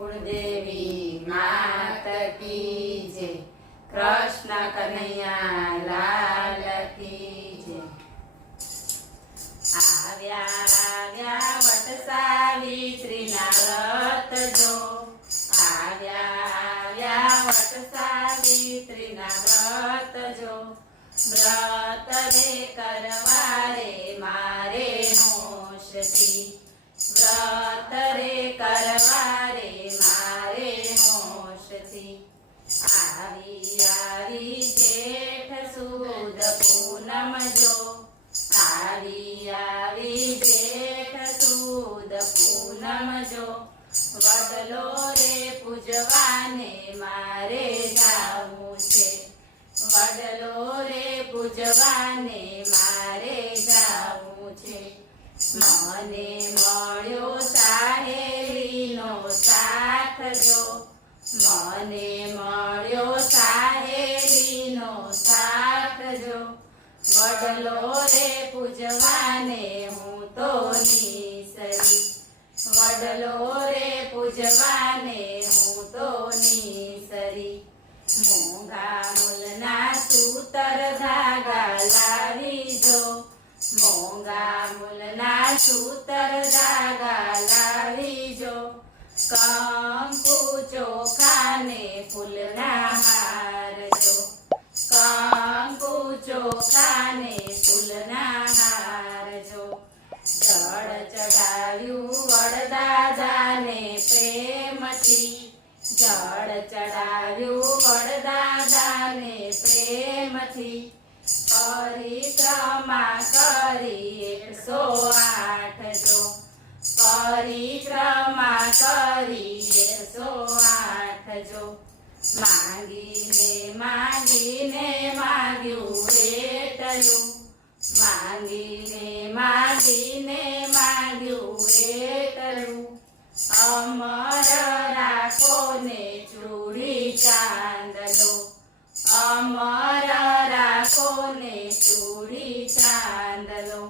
कुलदेवी मात की जय। कृष्ण कन्हैया लाल की जय। आव्या आव्या वट सावित्रीना व्रत जो। आव्या आव्या वट सावित्रीना व्रत जो। व्रत रे करवा रे मारे होशती। व्रत रे करवा रे मारे होशती। आवी आवी जेठ सुद पूनम जो। आवी आवी जेठ सुद पूनम जो। वडलो रे पूजवाने मारे जावुं छे। वडलो रे पूजवाने मारे जावुं छे। मने मळ्यो साहेलीनो साथ जो। मने मळ्यो साहेलीनो साथ जो। वडलो रे पूजवाने हूँ तो निसरी। वडलो रे पूजवाने हूँ तो निसरी। मोंघा मूलना सूतर धागा लावी जो। मोंघा मूलना सूतर धागा लावी जो। कंकु चोखाने फूलना हार जो। कंकु चोखाने फूलना हार जो। जळ चढ़ाव्યું વડદાદાને પ્રેમથી। જળ ચડાવ્યું વડદાદાને પ્રેમથી। પરિક્રમા કરી 108 જો। પરિક્રમા કરી 108 જો। માંગીને માંગીને માંગ્યું એટલું। માંગીને માંગીને માંગ્યું એટલું। અમર રાખો ને ચૂડી ચાંદલો। અમર રાખો ને ચૂડી ચાંદલો।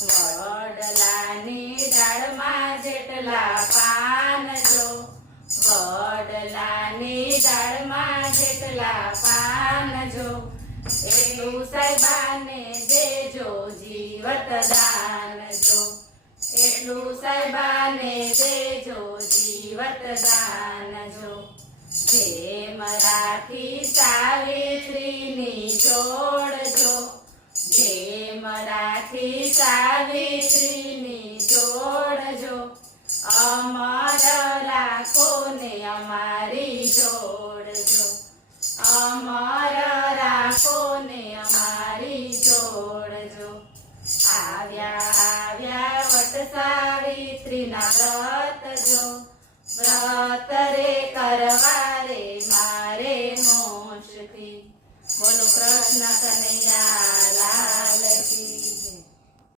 વડલાની ડાળમાં જેટલા પાન જો। વડલાની ડાળમાં જેટલા પાન જો। એટલું સાહેબાને દેજો જીવત દાન જો। એટલું સાહેબાને દેજો જીવત દાન જો। જેમ રાખી સાવિત્રીની જોડજો। જેમ રાખી સાવિત્રીની જોડજો। અમર રાખો ને અમારી જોડજો। અમર રાખો ને અમારી જોડજો। આવ્યા આવ્યા વટ સાવિત્રીના વ્રત જો। વ્રત રે કરવા રે મારે હોશથી। બોલો કૃષ્ણ કનૈયા